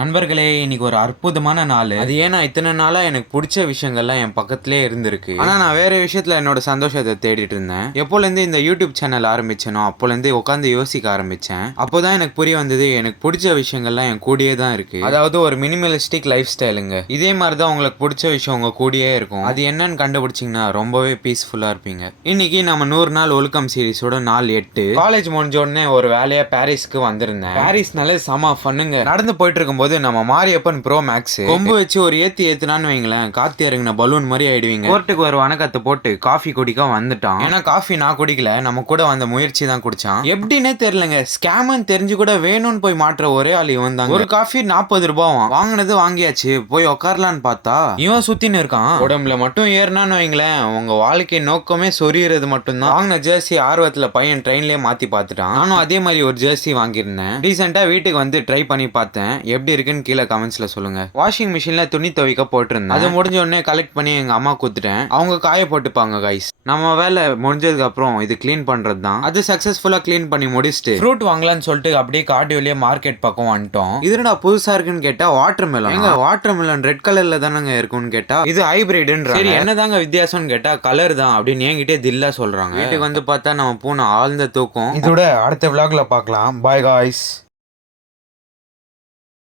நண்பர்களே, இன்னைக்கு ஒரு அற்புதமான நாள். அது ஏன்னா இத்தனை நாளா எனக்கு பிடிச்ச விஷயங்கள்லாம் என் பக்கத்திலே இருந்திருக்கு. ஆனா நான் வேற விஷயத்துல என்னோட சந்தோஷத்தை தேடிட்டு இருந்தேன். எப்போலேருந்து இந்த யூடியூப் சேனல் ஆரம்பிச்சேனோ அப்போலேருந்து உட்காந்து யோசிக்க ஆரம்பிச்சேன். அப்போதான் எனக்கு புரிய வந்தது, எனக்கு பிடிச்ச விஷயங்கள்லாம் என் கூடயே தான் இருக்கு. அதாவது ஒரு மினிமலிஸ்டிக் லைஃப் ஸ்டைலுங்க. இதே மாதிரி தான் உங்களுக்கு பிடிச்ச விஷயம் உங்க கூடயே இருக்கும். அது என்னன்னு கண்டுபிடிச்சிங்கன்னா ரொம்பவே பீஸ்ஃபுல்லா இருப்பீங்க. இன்னைக்கு நம்ம 100 நாள் ஒழுக்கம் சீரிஸோட நாள் 8. காலேஜ் முடிஞ்ச உடனே ஒரு வேலையா பாரிஸ்க்கு வந்திருந்தேன். பாரிஸ்னாலே செம ஃபன்னுங்க. நடந்து போயிட்டு இருக்கும்போது நம்ம மாரியப்பன் ப்ரோ மேக்ஸ் கொம்பு வச்சு ஒரு ஏத்துனான்னு வைங்களேன், காத்து இறங்கின பலூன் மாதிரி ஆயிடுவீங்க. கோர்ட்டுக்கு ஒரு வணக்கத்தை போட்டு காஃபி குடிக்க வந்துட்டான். ஏன்னா காஃபி நான் குடிக்கல, நம்ம கூட வந்த முயற்சி தான் குடிச்சான். எப்படின்னே தெரியலங்க, ஸ்கேமன் தெரிஞ்சு கூட வேணும்னு போய் மாற்ற ஒரே ஆள் இவன் தான். ஒரு காஃபி 40 ரூபாய் வாங்கினது வாங்கியாச்சு, போய் உட்காரலான்னு பார்த்தா இவன் சுத்தின்னு இருக்கான். உடம்புல மட்டும் ஏறினான்னு வைங்களேன், உங்க வாழ்க்கை நோக்கமே சொரியறது மட்டும்தான். வாங்கின ஜெர்சி ஆர்வத்துல பையன் ட்ரெயின்லயே மாத்தி பார்த்துட்டான். நானும் அதே மாதிரி ஒரு ஜெர்சி வாங்கியிருந்தேன். ரீசெண்டா வீட்டுக்கு வந்து ட்ரை பண்ணி பார்த்தேன். எப்படி இருக்குன்னு கீழே கமெண்ட்ஸ்ல சொல்லுங்க. வாஷிங் மிஷின்ல துணி துவைக்க போட்டிருந்தேன். அது முடிஞ்ச உடனே கலெக்ட் பண்ணி எங்க அம்மா கொடுத்துட்டேன். அவங்க காய போட்டுப்பாங்க கைஸ். நம்ம வேலை முடிஞ்சதுக்கு அப்புறம் இது கிளீன் பண்றது தான். அது சக்சஸ்ஃபுல்லா கிளீன் பண்ணி முடிச்சுட்டு ஃப்ரூட் வாங்கலாம்னு சொல்லிட்டு அப்படியே காட்டு வழியா மார்க்கெட் பக்கம் வந்துட்டோம். இதுடா புதுசா இருக்குன்னு கேட்டா வாட்டர் மெலன். எங்க வாட்டர் மெலன் ரெட் கலர்ல தானங்க இருக்கும்னு கேட்டா இது ஹைபிரிட்ன்ற. சரி என்னதாங்க வித்தியாசம்னு கேட்டா கலர் தான் அப்படின்னு என்கிட்டே தில்லா சொல்றாங்க. வீட்டுக்கு வந்து பார்த்தா நம்ம பூனை ஆழ்ந்த தூக்கம். இதோட அடுத்த விளாக்ல பார்க்கலாம். Bye guys.